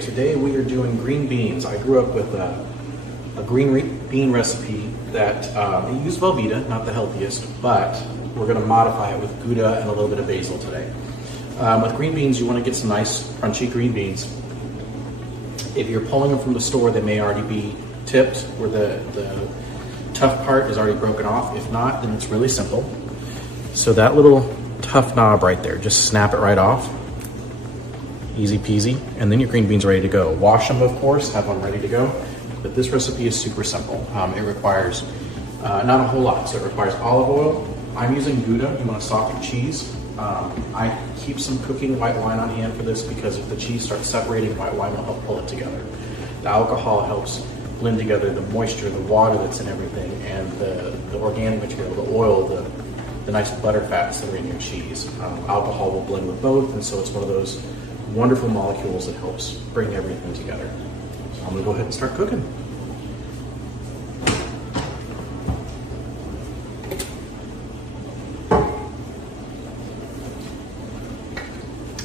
Okay, today we are doing green beans. I grew up with a green bean recipe that it used Velveeta, not the healthiest, but we're gonna modify it with Gouda and a little bit of basil today. With green beans, you wanna get some nice crunchy green beans. If you're pulling them from the store, they may already be tipped where the tough part is already broken off. If not, then it's really simple. So that little tough knob right there, just snap it right off. Easy peasy, and then your green beans are ready to go. Wash them, of course, have them ready to go. But this recipe is super simple. It requires not a whole lot. So it requires olive oil. I'm using Gouda. You want a softer cheese. I keep some cooking white wine on hand for this because if the cheese starts separating, white wine will help pull it together. The alcohol helps blend together the moisture, the water that's in everything, and the organic material, the oil, the nice butter fats that are in your cheese. Alcohol will blend with both, and so it's one of those wonderful molecules that helps bring everything together. So I'm gonna go ahead and start cooking.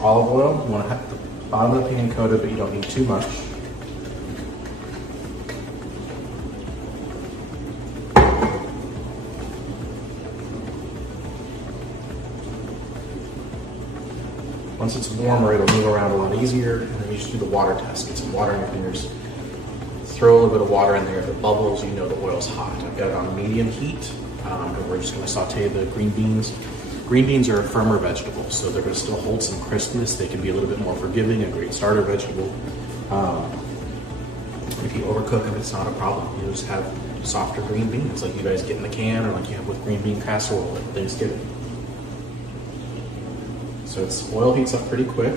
Olive oil, you want to have the bottom of the pan coated, but you don't need too much. Once it's warmer, it'll move around a lot easier, and then you just do the water test. Get some water in your fingers. Throw a little bit of water in there. If it bubbles, you know the oil's hot. I've got it on medium heat, and we're just gonna saute the green beans. Green beans are a firmer vegetable, so they're gonna still hold some crispness. They can be a little bit more forgiving, a great starter vegetable. If you overcook them, it's not a problem. You just have softer green beans like you guys get in the can or like you have with green bean casserole at Thanksgiving. So oil heats up pretty quick.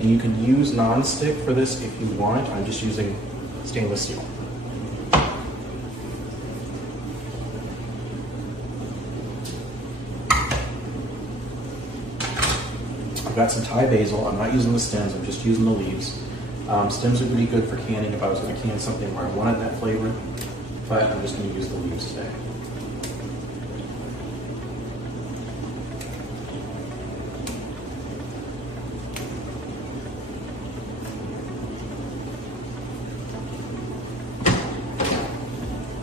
And you can use non-stick for this if you want. I'm just using stainless steel. I've got some Thai basil. I'm not using the stems, I'm just using the leaves. Stems are pretty good for canning if I was going to can something where I wanted that flavor, but I'm just going to use the leaves today.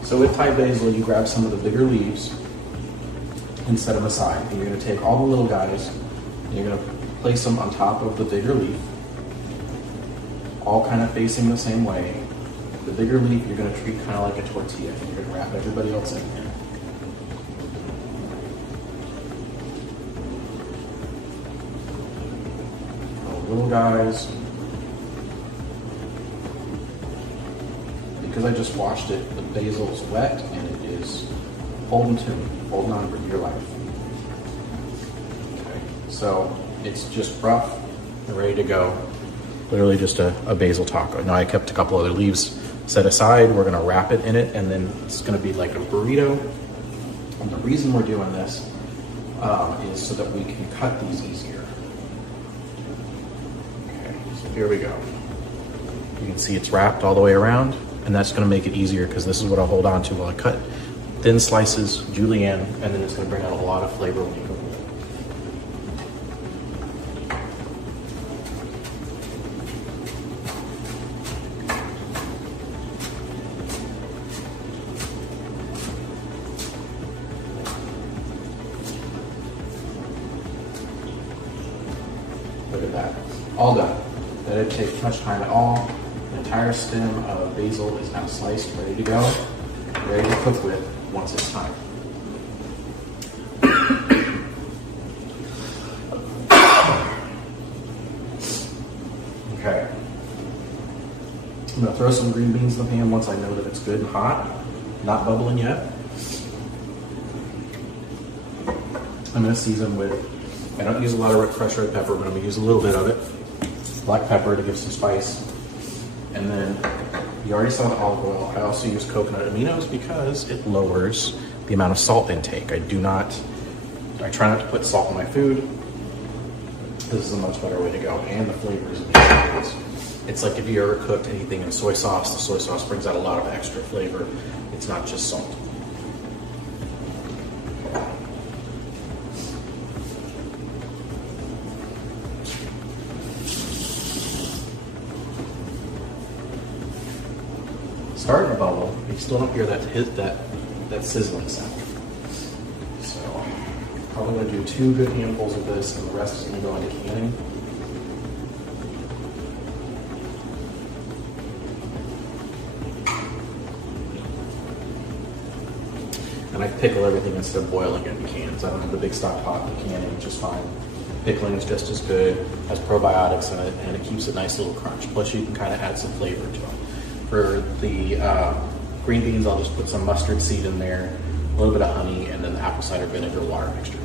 So with Thai basil, you grab some of the bigger leaves and set them aside. And you're going to take all the little guys and you're going to place them on top of the bigger leaf, all kind of facing the same way. The bigger leaf you're going to treat kind of like a tortilla, and you're going to wrap everybody else in here. The little guys, because I just washed it, the basil is wet and it is holding on for dear life. Okay, so it's just rough and ready to go. Literally just a basil taco. Now I kept a couple other leaves set aside. We're gonna wrap it in it and then it's gonna be like a burrito. And the reason we're doing this is so that we can cut these easier. Okay, so here we go. You can see it's wrapped all the way around, and that's gonna make it easier because this is what I'll hold on to while I cut thin slices, julienne, and then it's gonna bring out a lot of flavor when you cook it. Look at that, all done. That didn't take much time at all. The entire stem of basil is now sliced, ready to go, ready to cook with once it's time. Okay. I'm gonna throw some green beans in the pan once I know that it's good and hot, not bubbling yet. I'm gonna season with, I don't use a lot of fresh red pepper, but I'm gonna use a little bit of it. Black pepper to give some spice. And then you already saw the olive oil. I also use coconut aminos because it lowers the amount of salt intake. I try not to put salt in my food. This is a much better way to go. And the flavors of these. It's like if you ever cooked anything in soy sauce, the soy sauce brings out a lot of extra flavor. It's not just salt. starting to bubble. You still don't hear that sizzling sound. So probably going to do 2 good handfuls of this, and the rest is going to go into canning. And I pickle everything instead of boiling it in cans. I don't have the big stock pot for canning, which is fine. Pickling is just as good, has probiotics in it, and it keeps a nice little crunch. Plus you can kind of add some flavor to them. For the green beans, I'll just put some mustard seed in there, a little bit of honey, and then the apple cider vinegar water mixture.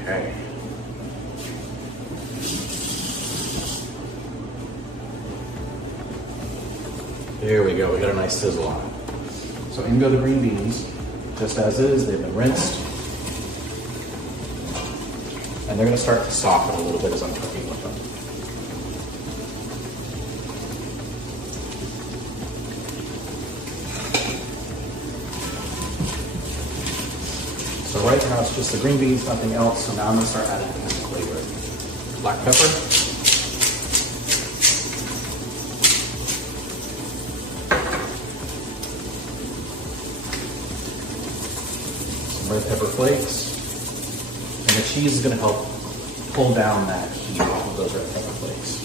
Okay. There we go, we got a nice sizzle on it. So in go the green beans, just as is, they've been rinsed. And they're going to start to soften a little bit as I'm cooking with them. So right now it's just the green beans, nothing else. So now I'm going to start adding the flavor. Black pepper. Some red pepper flakes. And the cheese is going to help pull down that heat off of those red pepper flakes.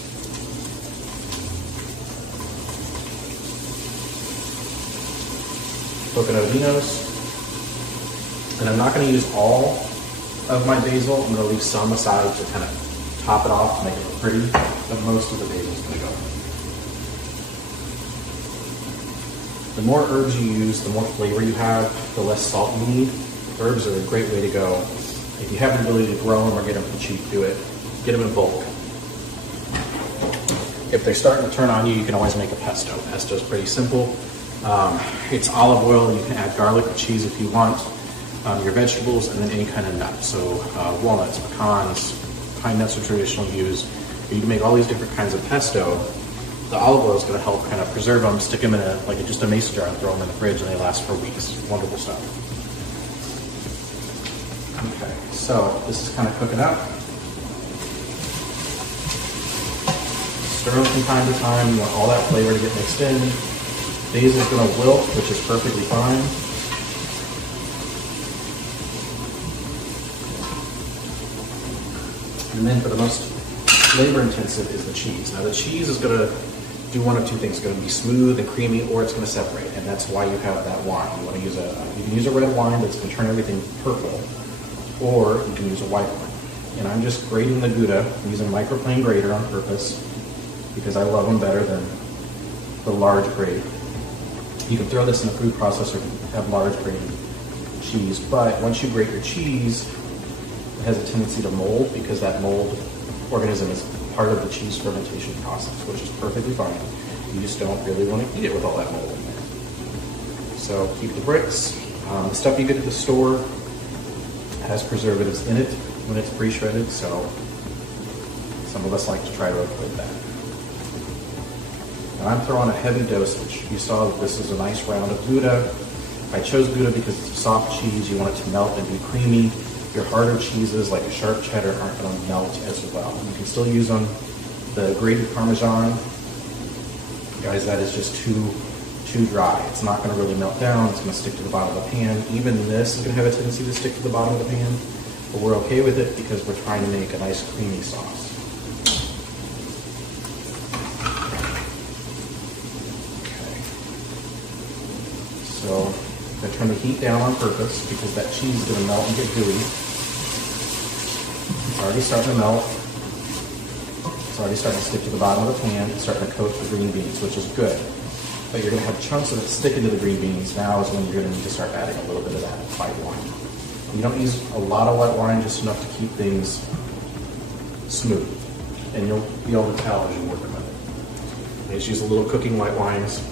Coconut aminos. And I'm not going to use all of my basil. I'm going to leave some aside to kind of top it off to make it look pretty, but most of the basil is going to go. The more herbs you use, the more flavor you have, the less salt you need. Herbs are a great way to go. If you have the ability to grow them or get them from cheap, do it. Get them in bulk. If they're starting to turn on you, you can always make a pesto. Pesto is pretty simple. It's olive oil. You can add garlic or cheese if you want. Your vegetables, and then any kind of nut. So walnuts, pecans, pine nuts are traditionally used. You can make all these different kinds of pesto. The olive oil is going to help kind of preserve them, stick them in just a mason jar and throw them in the fridge, and they last for weeks. Wonderful stuff. Okay, so this is kind of cooking up. Stir them from time to time. You want all that flavor to get mixed in. Basil is going to wilt, which is perfectly fine. And then for the most flavor intensive is the cheese. Now the cheese is going to do one of two things. It's going to be smooth and creamy, or it's going to separate. And that's why you have that wine. You want to use you can use a red wine that's going to turn everything purple, or you can use a white wine. And I'm just grating the Gouda. I'm using a microplane grater on purpose because I love them better than the large grate. You can throw this in a food processor and have large grated cheese, but once you grate your cheese, it has a tendency to mold because that mold organism is part of the cheese fermentation process, which is perfectly fine. You just don't really want to eat it with all that mold in there. So keep the bricks. The stuff you get at the store has preservatives in it when it's pre-shredded, so some of us like to try to avoid that. And I'm throwing a heavy dosage. You saw that this is a nice round of Gouda. I chose Gouda because it's a soft cheese. You want it to melt and be creamy. Your harder cheeses, like a sharp cheddar, aren't going to melt as well. You can still use them. The grated Parmesan, guys, that is just too dry. It's not going to really melt down. It's going to stick to the bottom of the pan. Even this is going to have a tendency to stick to the bottom of the pan, but we're okay with it because we're trying to make a nice creamy sauce. Okay. So I turn the heat down on purpose because that cheese is going to melt and get gooey. It's already starting to melt. It's already starting to stick to the bottom of the pan. It's starting to coat the green beans, which is good. But you're going to have chunks of it sticking to the green beans. Now is when you're going to need to start adding a little bit of that white wine. You don't use a lot of white wine, just enough to keep things smooth. And you'll be able to tell as you're working with it. I just use a little cooking white wines.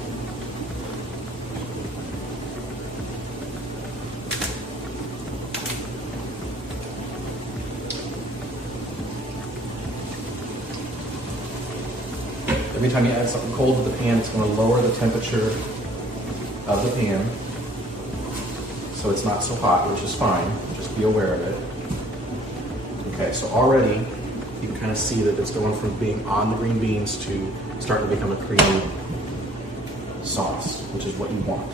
Every time you add something cold to the pan, it's going to lower the temperature of the pan so it's not so hot, which is fine. Just be aware of it. Okay, so already you can kind of see that it's going from being on the green beans to starting to become a creamy sauce, which is what you want.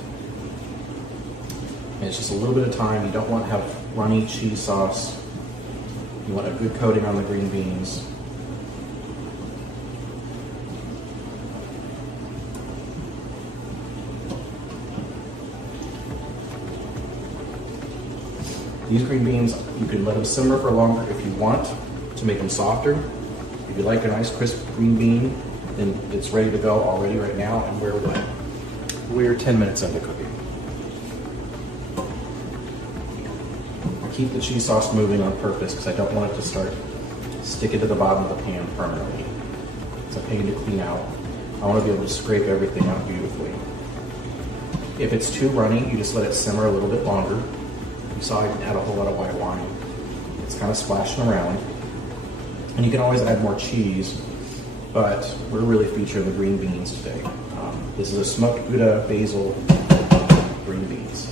And it's just a little bit of time. You don't want to have runny cheese sauce. You want a good coating on the green beans. These green beans, you can let them simmer for longer if you want to make them softer. If you like a nice crisp green bean, then it's ready to go already right now, and we're 10 minutes into cooking. I keep the cheese sauce moving on purpose because I don't want it to start sticking to the bottom of the pan permanently. It's a pain to clean out. I want to be able to scrape everything out beautifully. If it's too runny, you just let it simmer a little bit longer. You saw I didn't add a whole lot of white wine. It's kind of splashing around. And you can always add more cheese, but we're really featuring the green beans today. This is a smoked Gouda basil green beans.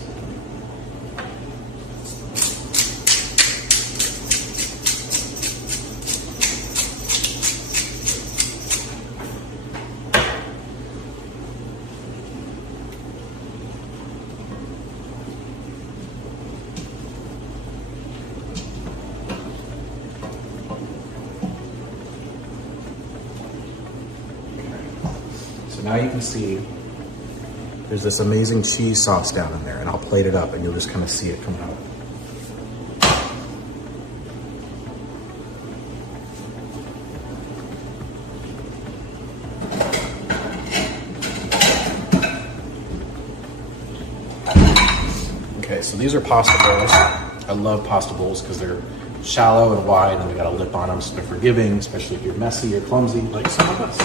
So now you can see there's this amazing cheese sauce down in there, and I'll plate it up and you'll just kind of see it come out. Okay, so these are pasta bowls. I love pasta bowls because they're shallow and wide and they got a lip on them, so they're forgiving, especially if you're messy or clumsy like some of us.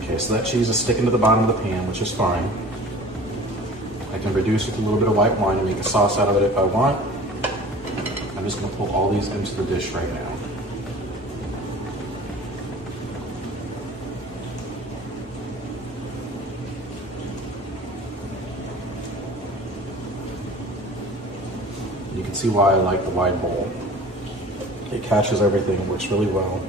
Okay, so that cheese is sticking to the bottom of the pan, which is fine. I can reduce it to a little bit of white wine and make a sauce out of it if I want. I'm just gonna pull all these into the dish right now. You can see why I like the wide bowl. It catches everything, works really well.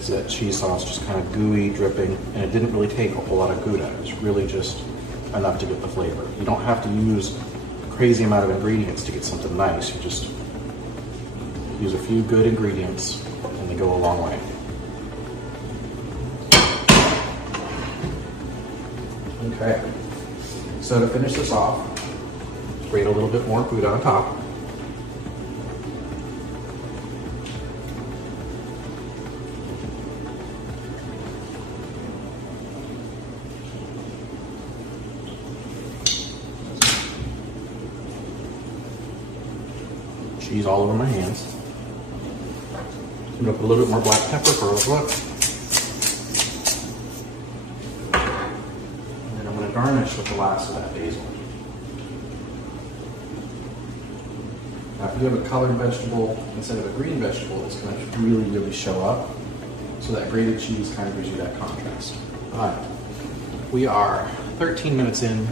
See that cheese sauce just kind of gooey, dripping, and it didn't really take a whole lot of Gouda. It was really just enough to get the flavor. You don't have to use a crazy amount of ingredients to get something nice. You just use a few good ingredients and they go a long way. Okay, so to finish this off, grate a little bit more Gouda on top. Cheese all over my hands. I'm gonna put a little bit more black pepper for a look. And then I'm gonna garnish with the last of that basil. Now, if you have a colored vegetable instead of a green vegetable, it's gonna really, really show up. So that grated cheese kind of gives you that contrast. All right, we are 13 minutes in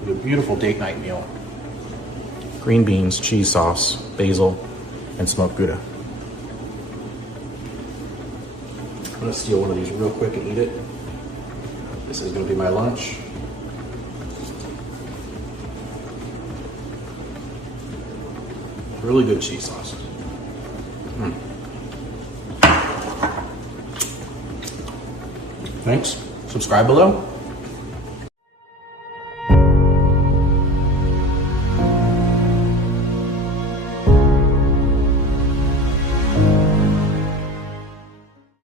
with a beautiful date night meal. Green beans, cheese sauce, basil, and smoked Gouda. I'm gonna steal one of these real quick and eat it. This is gonna be my lunch. Really good cheese sauce. Thanks. Subscribe below.